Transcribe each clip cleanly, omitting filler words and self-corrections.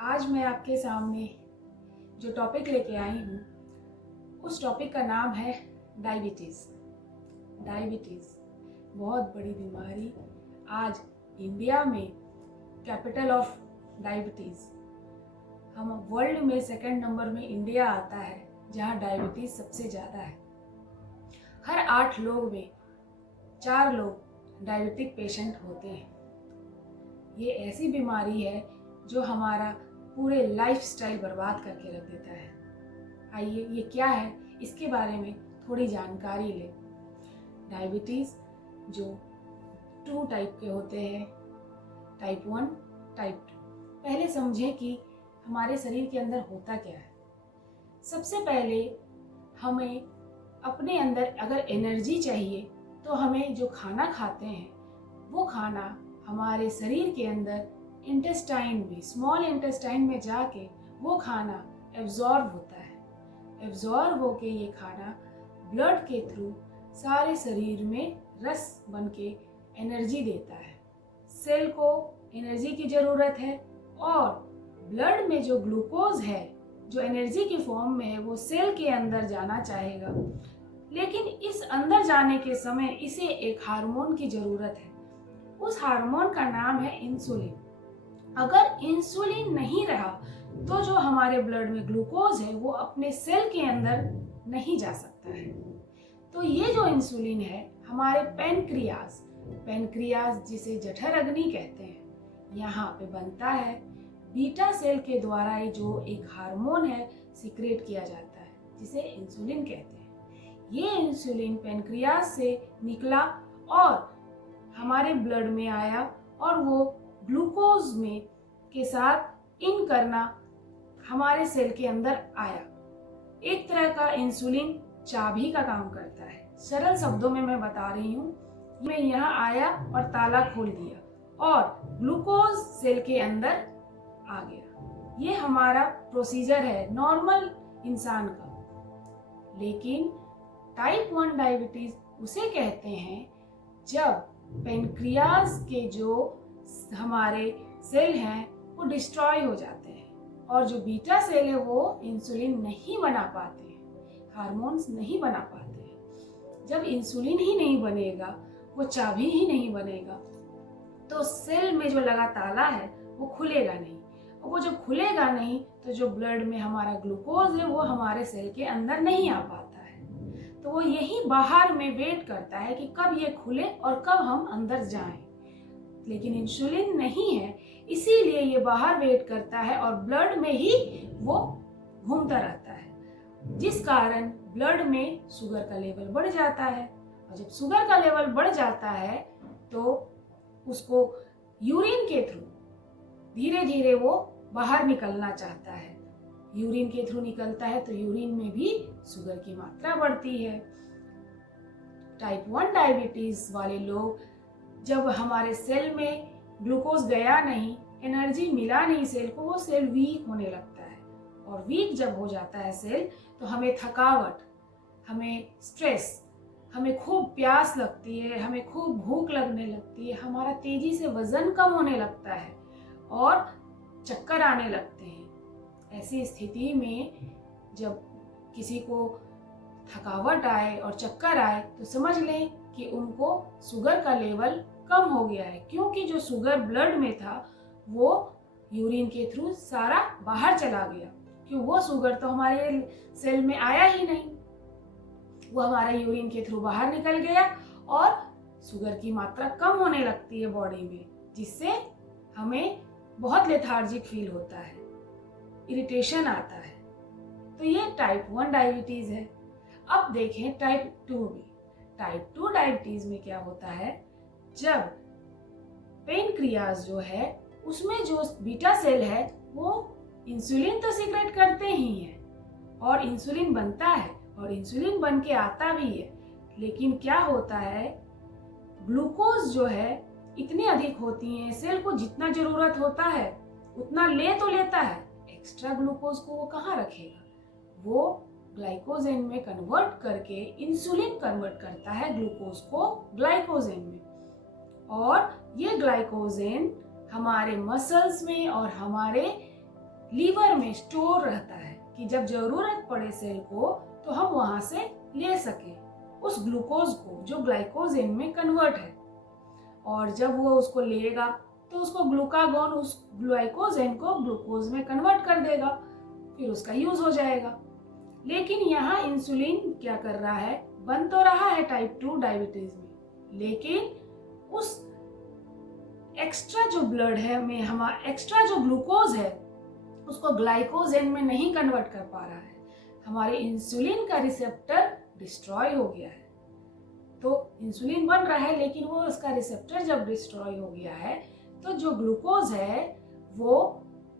आज मैं आपके सामने जो टॉपिक लेके आई हूँ उस टॉपिक का नाम है डायबिटीज़। डायबिटीज़ बहुत बड़ी बीमारी, आज इंडिया में कैपिटल ऑफ डायबिटीज़, हम वर्ल्ड में सेकंड नंबर में इंडिया आता है जहाँ डायबिटीज़ सबसे ज़्यादा है। हर 8 लोग में 4 लोग डायबिटिक पेशेंट होते हैं। ये ऐसी बीमारी है जो हमारा पूरे लाइफस्टाइल बर्बाद करके रख देता है। आइए ये क्या है इसके बारे में थोड़ी जानकारी लें। डायबिटीज़ जो 2 टाइप के होते हैं, टाइप 1, टाइप 2। पहले समझें कि हमारे शरीर के अंदर होता क्या है। सबसे पहले हमें अपने अंदर अगर एनर्जी चाहिए तो हमें जो खाना खाते हैं वो खाना हमारे शरीर के अंदर इंटेस्टाइन में, स्मॉल इंटेस्टाइन में जाके वो खाना एब्जॉर्ब होता है। एब्जॉर्ब होके ये खाना ब्लड के थ्रू सारे शरीर में रस बन के एनर्जी देता है। सेल को एनर्जी की ज़रूरत है और ब्लड में जो ग्लूकोज है जो एनर्जी की फॉर्म में है वो सेल के अंदर जाना चाहेगा, लेकिन इस अंदर जाने के समय इसे एक हार्मोन की ज़रूरत है। उस हार्मोन का नाम है इंसुलिन। अगर इंसुलिन नहीं रहा तो जो हमारे ब्लड में ग्लूकोज है वो अपने सेल के अंदर नहीं जा सकता है। तो ये जो इंसुलिन है हमारे पैनक्रियाज जिसे जठर अग्नि कहते हैं, यहाँ पे बनता है। बीटा सेल के द्वारा ये जो एक हार्मोन है सिक्रेट किया जाता है जिसे इंसुलिन कहते हैं। ये इंसुलिन पैनक्रियाज से निकला और हमारे ब्लड में आया और वो ग्लूकोज में के साथ इन करना हमारे सेल के अंदर आया। एक तरह का इंसुलिन चाबी का काम करता है। सरल शब्दों में मैं बता रही हूँ। मैं यहाँ आया और ताला खोल दिया और ग्लूकोज सेल के अंदर आ गया। ये हमारा प्रोसीजर है नॉर्मल इंसान का। लेकिन टाइप 1 डायबिटीज उसे कहते हैं जब पेनक्रियाज के जो हमारे सेल हैं वो डिस्ट्रॉय हो जाते हैं और जो बीटा सेल है वो इंसुलिन नहीं बना पाते हैं, हार्मोन्स नहीं बना पाते हैं। जब इंसुलिन ही नहीं बनेगा, वो चाबी ही नहीं बनेगा, तो सेल में जो लगा ताला है वो खुलेगा नहीं। और वो जब खुलेगा नहीं तो जो ब्लड में हमारा ग्लूकोज है वो हमारे सेल के अंदर नहीं आ पाता है। तो वो यही बाहर में वेट करता है कि कब ये खुले और कब हम अंदर जाएं। लेकिन इंसुलिन नहीं है, इसीलिए ये बाहर वेट करता है और ब्लड में ही वो घूमता रहता है, जिस कारण ब्लड में शुगर का लेवल बढ़ जाता है। और जब शुगर का लेवल बढ़ जाता है तो उसको यूरिन के थ्रू धीरे धीरे वो बाहर निकलना चाहता है। यूरिन के थ्रू निकलता है तो यूरिन में भी शुगर की मात्रा बढ़ती है। टाइप 1 डायबिटीज वाले लोग जब हमारे सेल में ग्लूकोज गया नहीं, एनर्जी मिला नहीं सेल को, वो सेल वीक होने लगता है। और वीक जब हो जाता है सेल तो हमें थकावट, हमें स्ट्रेस, हमें खूब प्यास लगती है, हमें खूब भूख लगने लगती है, हमारा तेजी से वजन कम होने लगता है और चक्कर आने लगते हैं। ऐसी स्थिति में जब किसी को थकावट आए और चक्कर आए तो समझ लें कि उनको शुगर का लेवल कम हो गया है, क्योंकि जो शुगर ब्लड में था वो यूरिन के थ्रू सारा बाहर चला गया। क्यों? वो शुगर तो हमारे सेल में आया ही नहीं, वो हमारे यूरिन के थ्रू बाहर निकल गया और शुगर की मात्रा कम होने लगती है बॉडी में, जिससे हमें बहुत लेथार्जिक फील होता है, इरिटेशन आता है। तो ये टाइप 1 डायबिटीज़ है। अब देखें टाइप 2 में। टाइप 2 डायबिटीज़ में क्या होता है, जब पेनक्रियाज जो है उसमें जो बीटा सेल है वो इंसुलिन तो सीक्रेट करते ही हैं और इंसुलिन बनता है और इंसुलिन बन के आता भी है, लेकिन क्या होता है ग्लूकोज जो है इतनी अधिक होती है, सेल को जितना जरूरत होता है उतना ले तो लेता है, एक्स्ट्रा ग्लूकोज को वो कहाँ रखेगा, वो ग्लाइकोजेन में कन्वर्ट करके इंसुलिन कन्वर्ट करता है ग्लूकोज को ग्लाइकोजेन में। और ये ग्लाइकोजेन हमारे मसल्स में और हमारे लीवर में स्टोर रहता है कि जब जरूरत पड़े सेल को तो हम वहां से ले सके उस ग्लूकोज को जो ग्लाइकोजेन में कन्वर्ट है। और जब वो उसको लेगा तो उसको ग्लूकागॉन उस ग्लाइकोजेन को ग्लूकोज में कन्वर्ट कर देगा, फिर उसका यूज हो जाएगा। लेकिन यहाँ इंसुलिन क्या कर रहा है, बन तो रहा है टाइप 2 डायबिटीज में, लेकिन उस एक्स्ट्रा जो ब्लड है में हमारा एक्स्ट्रा जो ग्लूकोज है उसको ग्लाइकोजेन में नहीं कन्वर्ट कर पा रहा है। हमारे इंसुलिन का रिसेप्टर डिस्ट्रॉय हो गया है। तो इंसुलिन बन रहा है लेकिन वो उसका रिसेप्टर जब डिस्ट्रॉय हो गया है तो जो ग्लूकोज है वो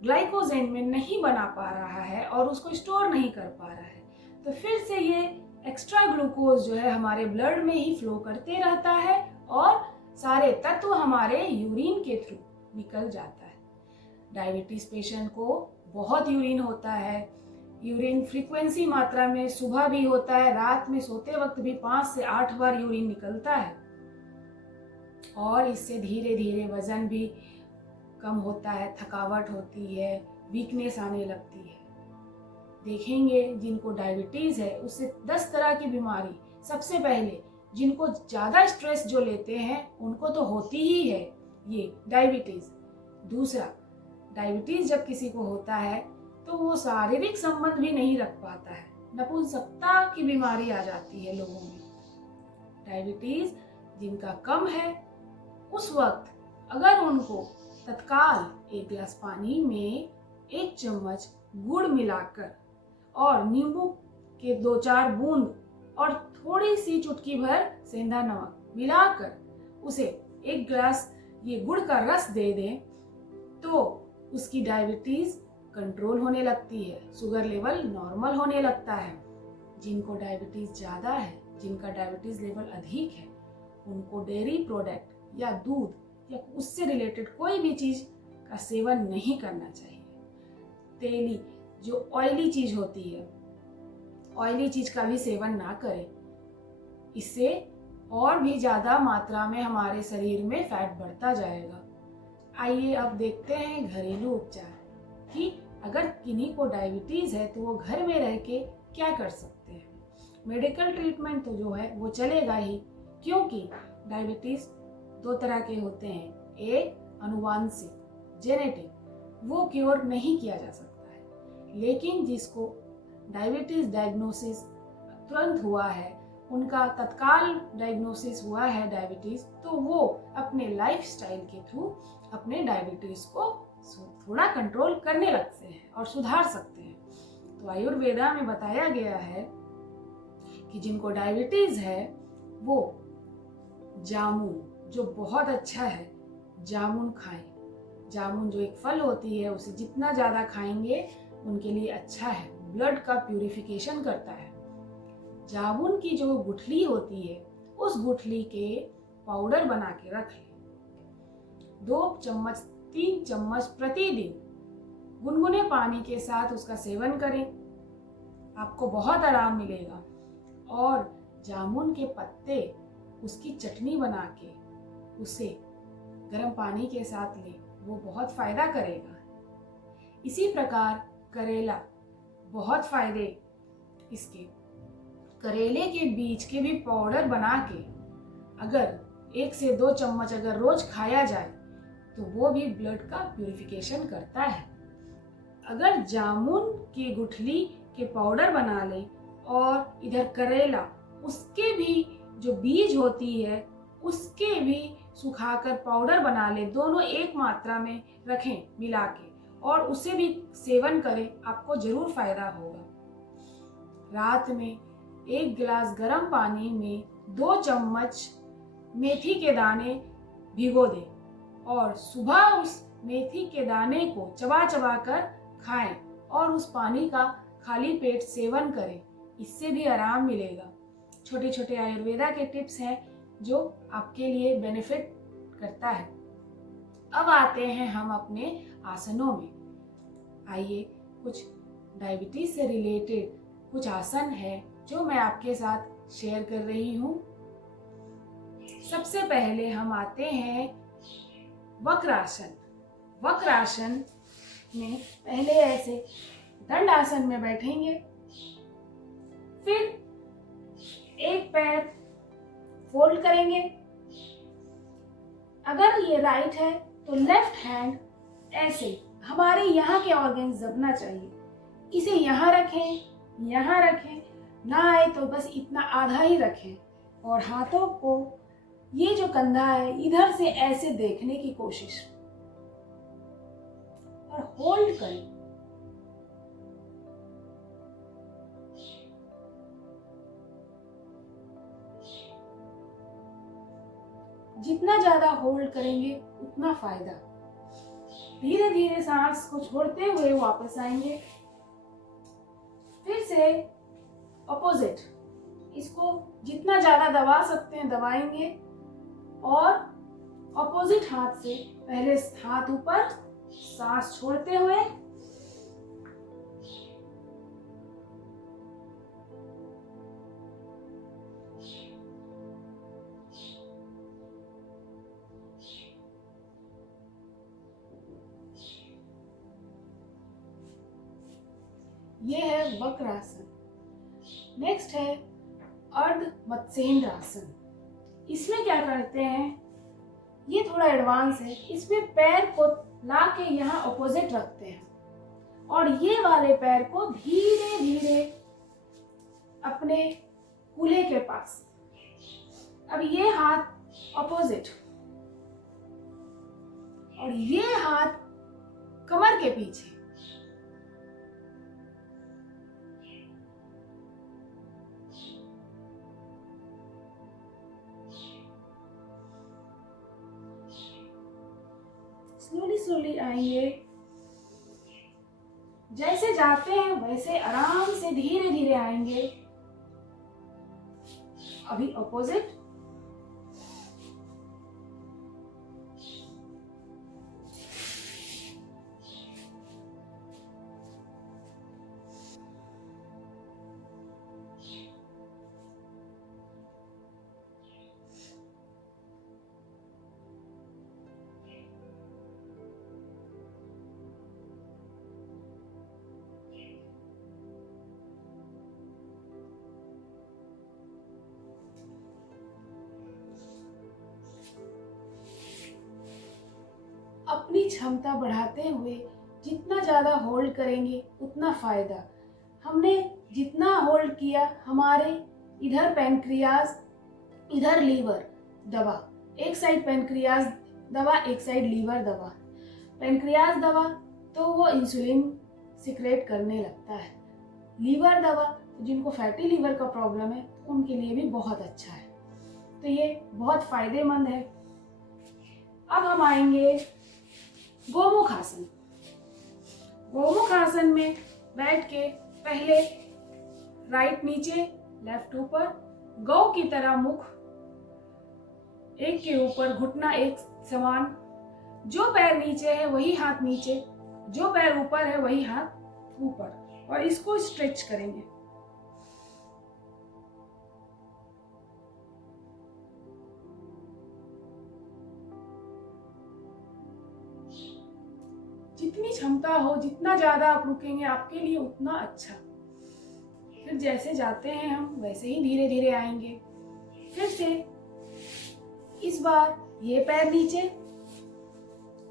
ग्लाइकोजेन में नहीं बना पा रहा है और उसको स्टोर नहीं कर पा रहा है। तो फिर से ये एक्स्ट्रा ग्लूकोज जो है हमारे ब्लड में ही फ्लो करते रहता है और सारे तत्व हमारे यूरिन के थ्रू निकल जाता है। डायबिटीज पेशेंट को बहुत यूरिन होता है। यूरिन फ्रीक्वेंसी मात्रा में सुबह भी होता है, रात में सोते वक्त भी 5 से 8 बार यूरिन निकलता है। और इससे धीरे धीरे वजन भी कम होता है, थकावट होती है, वीकनेस आने लगती है। देखेंगे जिनको डायबिटीज है उससे 10 तरह की बीमारी, सबसे पहले जिनको ज़्यादा स्ट्रेस जो लेते हैं उनको तो होती ही है ये डायबिटीज। दूसरा, डायबिटीज जब किसी को होता है तो वो शारीरिक संबंध भी नहीं रख पाता है, नपुंसकता की बीमारी आ जाती है लोगों में। डायबिटीज जिनका कम है उस वक्त अगर उनको तत्काल एक गिलास पानी में 1 चम्मच गुड़ मिलाकर और नींबू के 2-4 बूंद और थोड़ी सी चुटकी भर सेंधा नमक मिलाकर उसे 1 गिलास ये गुड़ का रस दे दें तो उसकी डायबिटीज कंट्रोल होने लगती है, शुगर लेवल नॉर्मल होने लगता है। जिनको डायबिटीज ज़्यादा है, जिनका डायबिटीज लेवल अधिक है, उनको डेयरी प्रोडक्ट या दूध या उससे रिलेटेड कोई भी चीज़ का सेवन नहीं करना चाहिए। तेली जो ऑयली चीज़ होती है, ऑयली चीज़ का भी सेवन ना करें, इससे और भी ज़्यादा मात्रा में हमारे शरीर में फैट बढ़ता जाएगा। आइए अब देखते हैं घरेलू उपचार कि अगर किन्हीं को डायबिटीज़ है तो वो घर में रह के क्या कर सकते हैं। मेडिकल ट्रीटमेंट तो जो है वो चलेगा ही, क्योंकि डायबिटीज़ 2 तरह के होते हैं। एक अनुवांशिक जेनेटिक, वो क्योर नहीं किया जा सकता है, लेकिन जिसको डायबिटीज़ डायग्नोसिस तुरंत हुआ है, उनका तत्काल डायग्नोसिस हुआ है डायबिटीज़, तो वो अपने लाइफस्टाइल के थ्रू अपने डायबिटीज़ को थोड़ा कंट्रोल करने लगते हैं और सुधार सकते हैं। तो आयुर्वेदा में बताया गया है कि जिनको डायबिटीज है वो जामुन, जो बहुत अच्छा है, जामुन खाएं। जामुन जो एक फल होती है उसे जितना ज़्यादा खाएंगे उनके लिए अच्छा है, ब्लड का प्यूरिफिकेशन करता है। जामुन की जो गुठली होती है उस गुठली के पाउडर बना के रख लें। 2 चम्मच 3 चम्मच प्रतिदिन गुनगुने पानी के साथ उसका सेवन करें, आपको बहुत आराम मिलेगा। और जामुन के पत्ते उसकी चटनी बना के उसे गर्म पानी के साथ लें, वो बहुत फायदा करेगा। इसी प्रकार करेला, बहुत फायदे इसके। करेले के बीज के भी पाउडर बना के अगर 1 से 2 चम्मच अगर रोज खाया जाए तो वो भी ब्लड का प्यूरिफिकेशन करता है। अगर जामुन की गुठली के पाउडर बना लें और इधर करेला, उसके भी जो बीज होती है उसके भी सुखाकर पाउडर बना लें, दोनों एक मात्रा में रखें मिला के और उसे भी सेवन करें, आपको जरूर फायदा होगा। रात में 1 गिलास गर्म पानी में 2 चम्मच मेथी के दाने भिगो दें और सुबह उस मेथी के दाने को चबा चबा कर खाएं और उस पानी का खाली पेट सेवन करें, इससे भी आराम मिलेगा। छोटे छोटे आयुर्वेदा के टिप्स हैं जो आपके लिए बेनिफिट करता है। अब आते हैं हम अपने आसनों में। आइए कुछ डायबिटीज से रिलेटेड कुछ आसन है जो मैं आपके साथ शेयर कर रही हूँ। सबसे पहले हम आते हैं वक्रासन। वक्रासन में पहले ऐसे दंड आसन में बैठेंगे, फिर एक पैर फोल्ड करेंगे। अगर ये राइट है तो लेफ्ट हैंड ऐसे हमारे यहाँ के ऑर्गन्स दबना चाहिए। इसे यहाँ रखें, यहाँ रखें, ना आए तो बस इतना आधा ही रखें और हाथों को ये जो कंधा है इधर से ऐसे देखने की कोशिश और होल्ड करें। जितना ज्यादा होल्ड करेंगे उतना फायदा। धीरे धीरे सांस को छोड़ते हुए वापस आएंगे। फिर से अपोजिट, इसको जितना ज्यादा दबा सकते हैं दबाएंगे और अपोजिट हाथ से पहले हाथ ऊपर, सांस छोड़ते हुए ये है वक्रासन। नेक्स्ट है अर्ध मत्स्येंद्र आसन। इसमें क्या करते हैं, ये थोड़ा एडवांस है। इसमें पैर को ला के यहाँ अपोजिट रखते हैं और ये वाले पैर को धीरे धीरे अपने कूल्हे के पास। अब ये हाथ अपोजिट और ये हाथ कमर के पीछे। स्लोली स्लोली आएंगे। जैसे जाते हैं वैसे आराम से धीरे धीरे आएंगे। अभी अपोजिट, अपनी क्षमता बढ़ाते हुए जितना ज़्यादा होल्ड करेंगे उतना फायदा। हमने जितना होल्ड किया, हमारे इधर पैनक्रियाज, इधर लीवर दबा। एक साइड पैनक्रियाज दबा, एक साइड लीवर दबा। पैनक्रियाज दबा तो वो इंसुलिन सिक्रेट करने लगता है। लीवर दबा तो जिनको फैटी लीवर का प्रॉब्लम है उनके लिए भी बहुत अच्छा है। तो ये बहुत फायदेमंद है। अब हम आएंगे गोमुख आसन। गोमुख आसन में बैठ के पहले राइट नीचे, लेफ्ट ऊपर, गौ की तरह मुख एक के ऊपर, घुटना एक समान। जो पैर नीचे है वही हाथ नीचे, जो पैर ऊपर है वही हाथ ऊपर, और इसको स्ट्रेच करेंगे। जितनी क्षमता हो, जितना ज्यादा आप रुकेंगे आपके लिए उतना अच्छा। फिर जैसे जाते हैं हम वैसे ही धीरे धीरे आएंगे। फिर से इस बार ये पैर नीचे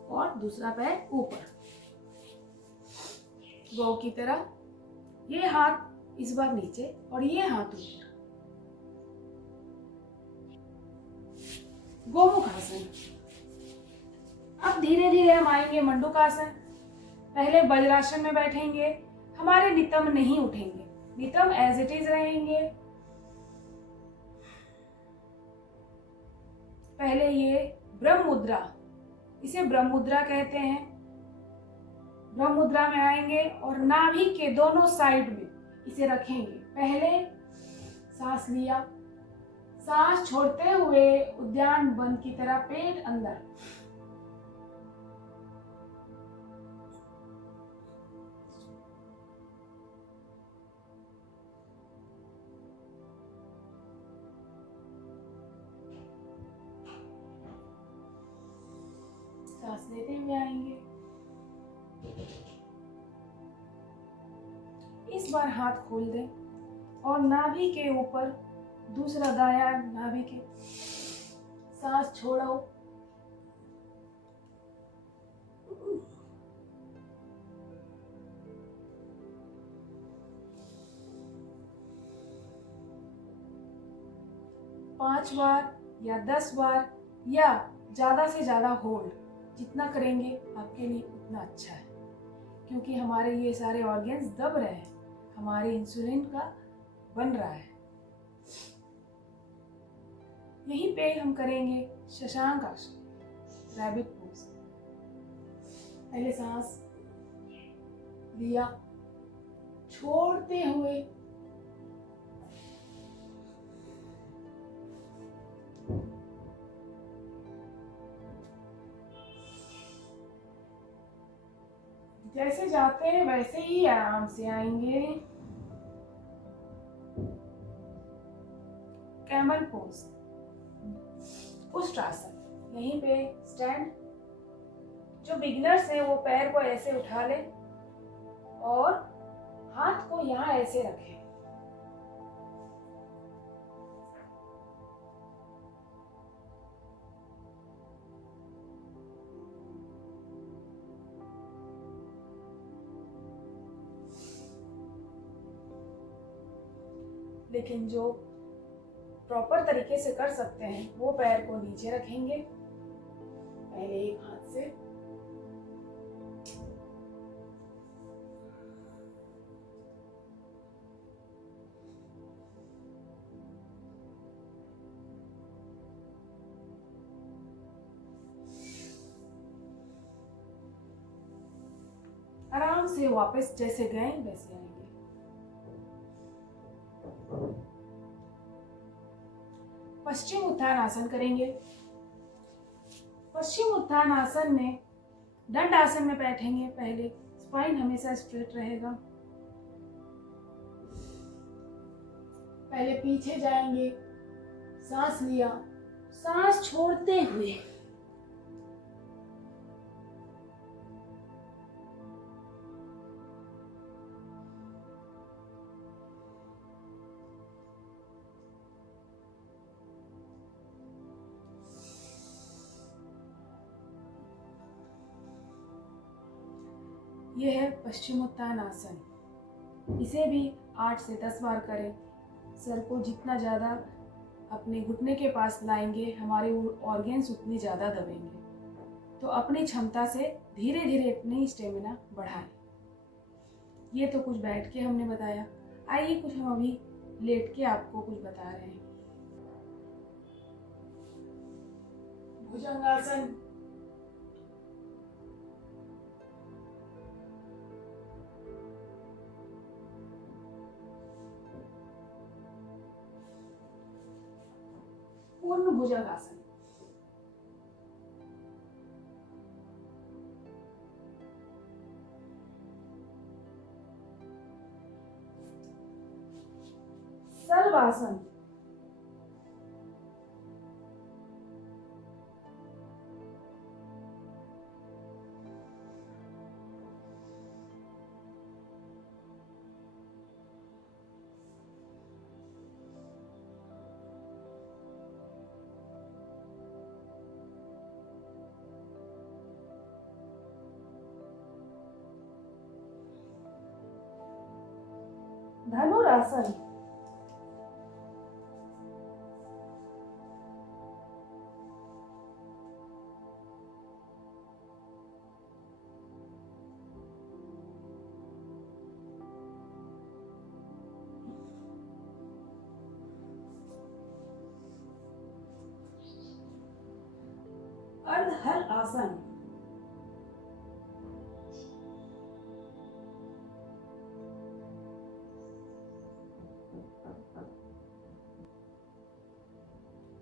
और दूसरा पैर ऊपर, गौ की तरह। ये हाथ इस बार नीचे और ये हाथ ऊपर। गोमुख आसन। अब धीरे धीरे हम आएंगे मंडूकासन। पहले वज्रासन में बैठेंगे, हमारे नितंब नहीं उठेंगे, नितंब एज इट इज रहेंगे। पहले ये ब्रह्म मुद्रा, इसे ब्रह्म मुद्रा कहते हैं। ब्रह्म मुद्रा में आएंगे और नाभि के दोनों साइड में इसे रखेंगे। पहले सांस लिया, सांस छोड़ते हुए उद्यान वन की तरह पेट अंदर। सांस लेते हुए आएंगे। इस बार हाथ खोल दें और नाभि के ऊपर दूसरा दायां नाभि के सांस छोड़ो। पांच बार या 10 बार या ज़्यादा से ज़्यादा होल्ड, जितना करेंगे आपके लिए उतना अच्छा है, क्योंकि हमारे ये सारे ऑर्गन्स दब रहे हैं, हमारे इंसुलिन का बन रहा है। यहीं पे हम करेंगे शशांक आसन, रैबिट पोज। पहले सांस लिया, छोड़ते हुए जैसे जाते हैं वैसे ही आराम से आएंगे। Camel pose, Ushtrasana. यहीं पे स्टैंड। जो बिगिनर्स हैं वो पैर को ऐसे उठा ले और हाथ को यहाँ ऐसे रखें। लेकिन जो प्रॉपर तरीके से कर सकते हैं वो पैर को नीचे रखेंगे, पहले एक हाथ से, आराम से वापस जैसे गए वैसे आएंगे। पश्चिम उत्थान आसन करेंगे। पश्चिम उत्थान आसन में दंड आसन में बैठेंगे। पहले स्पाइन हमेशा स्ट्रेट रहेगा। पहले पीछे जाएंगे, सांस लिया, सांस छोड़ते हुए यह है पश्चिमोत्तान आसन। इसे भी 8 से 10 बार करें। सर को जितना ज़्यादा अपने घुटने के पास लाएंगे, हमारे ऑर्गन्स उतनी ज़्यादा दबेंगे। तो अपनी क्षमता से धीरे धीरे अपनी स्टेमिना बढ़ाएं। ये तो कुछ बैठ के हमने बताया, आइए कुछ हम अभी लेट के आपको कुछ बता रहे हैं। भुजंगासन। पूर्ण भुजंगासन। सर्वासन। धनुरासन। अर्धहल आसन।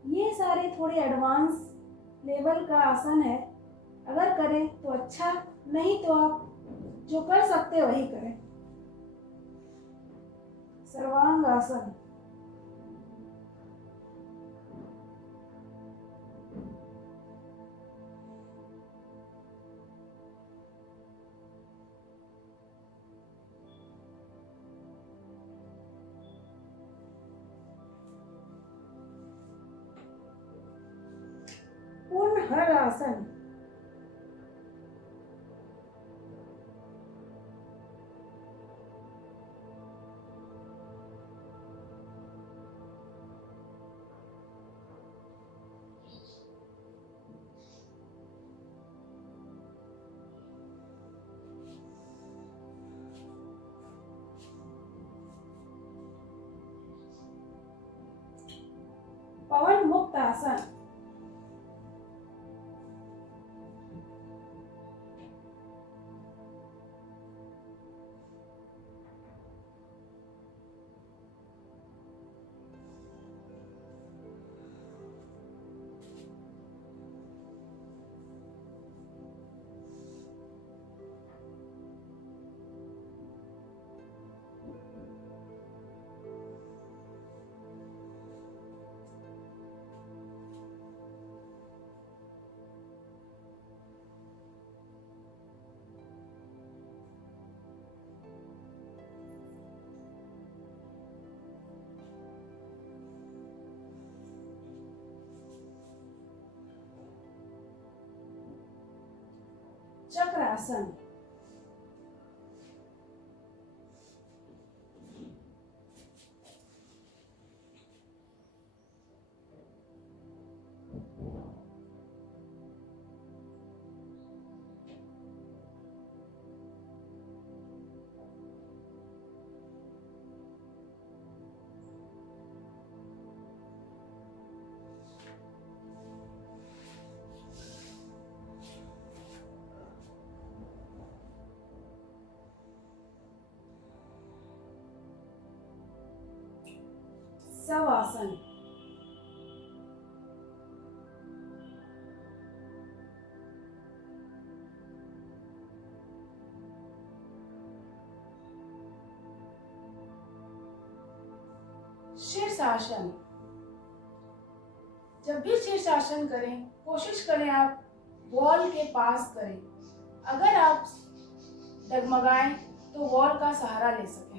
ये सारे थोड़े एडवांस लेवल का आसन है। अगर करें तो अच्छा, नहीं तो आप जो कर सकते वही करें। सर्वांग आसन। हर आसन पवन मुक्त आसन, चक्रासन, शवासन, शीर्षासन। जब भी शीर्षासन करें, कोशिश करें आप वॉल के पास करें। अगर आप डगमगाएं तो वॉल का सहारा ले सकें।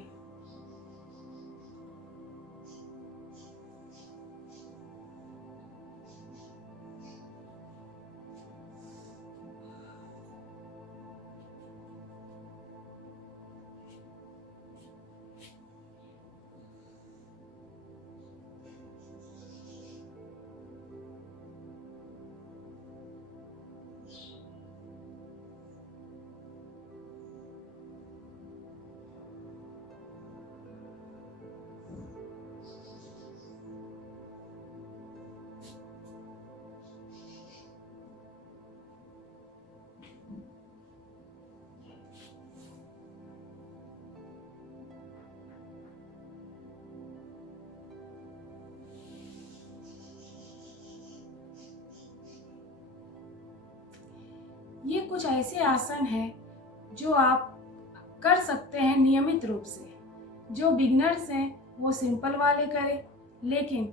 ये कुछ ऐसे आसन हैं जो आप कर सकते हैं नियमित रूप से। जो बिगनर्स हैं वो सिंपल वाले करें, लेकिन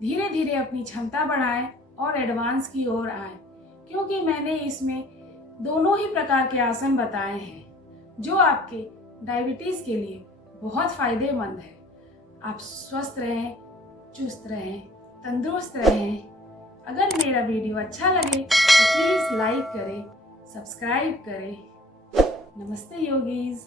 धीरे धीरे अपनी क्षमता बढ़ाएं और एडवांस की ओर आएं, क्योंकि मैंने इसमें दोनों ही प्रकार के आसन बताए हैं जो आपके डायबिटीज़ के लिए बहुत फ़ायदेमंद है। आप स्वस्थ रहें, चुस्त रहें, तंदुरुस्त रहें। अगर मेरा वीडियो अच्छा लगे तो प्लीज़ लाइक करें, सब्सक्राइब करें। नमस्ते योगीज़।